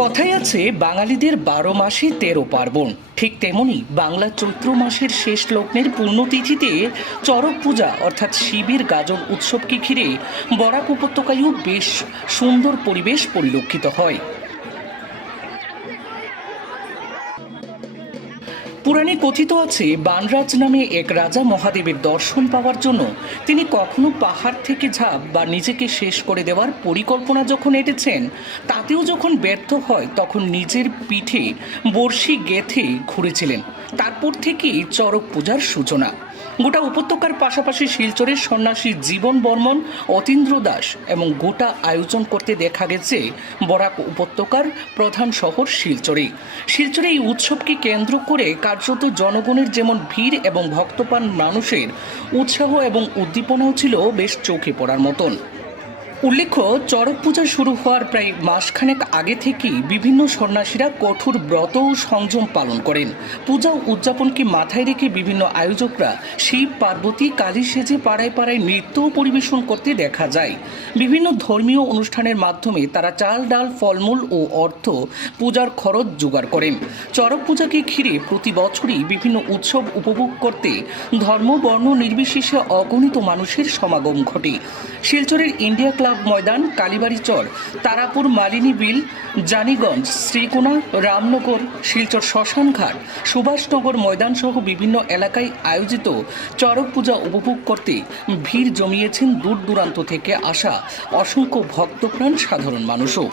কথায় আছে বাঙালিদের ১২ মাসে ১৩ পার্বণ। ঠিক তেমনি বাংলা চৈত্র মাসের শেষ লগ্নের পূর্ণতিথিতে চড়ক পূজা অর্থাৎ শিবের গাজন উৎসবকে ঘিরে বরাক উপত্যকায়ও বেশ সুন্দর পরিবেশ পরিলক্ষিত হয়। পুরাণে কথিত আছে বানরাজ নামে এক রাজা মহাদেবের দর্শন পাওয়ার জন্য তিনি কখনো পাহাড় থেকে ঝাঁপ বা নিজেকে শেষ করে দেওয়ার পরিকল্পনা যখন এঁটেছেন, তাতেও যখন ব্যর্থ হয় তখন নিজের পিঠে বড়শি গেঁথে ঘুরেছিলেন। তারপর থেকেই চড়ক পূজার সূচনা। গোটা উপত্যকার পাশাপাশি শিলচরের সন্ন্যাসী জীবন বর্মন, অতীন্দ্র দাস এবং গোটা আয়োজন করতে দেখা গেছে বরাক উপত্যকার প্রধান শহর শিলচরে। শিলচরে এই উৎসবকে কেন্দ্র করে কার্যত জনগণের যেমন ভিড় এবং ভক্তপ্রাণ মানুষের উৎসাহ এবং উদ্দীপনাও ছিল বেশ চোখে পড়ার মতন। উল্লেখ্য, চড়ক পূজা শুরু হওয়ার প্রায় মাসখানেক আগে থেকেই বিভিন্ন সন্ন্যাসীরা কঠোর ব্রত ও সংযম পালন করেন। পূজা উদযাপনকে মাথায় রেখে বিভিন্ন আয়োজকরা শিব পার্বতী কালী সেজে পাড়ায় পাড়ায় নৃত্য পরিবেশন করতে দেখা যায়। বিভিন্ন ধর্মীয় অনুষ্ঠানের মাধ্যমে তারা চাল ডাল ফলমূল ও অর্থ পূজার খরচ জোগাড় করেন। চড়ক পূজাকে ঘিরে প্রতি বছরই বিভিন্ন উৎসব উপভোগ করতে ধর্ম বর্ণ নির্বিশেষে অগণিত মানুষের সমাগম ঘটে। শিলচরের ইন্ডিয়া ক্লাব ময়দান, কালীবাড়িচর, তারাপুর, মালিনী বিল, জানিগঞ্জ, শ্রীকোনা, রামনগর, শিলচর শ্মশানঘাট, সুভাষনগর ময়দান সহ বিভিন্ন এলাকায় আয়োজিত চড়ক পূজা উপভোগ করতে ভিড় জমিয়েছেন দূর দূরান্ত থেকে আসা অসংখ্য ভক্তপ্রাণ সাধারণ মানুষও।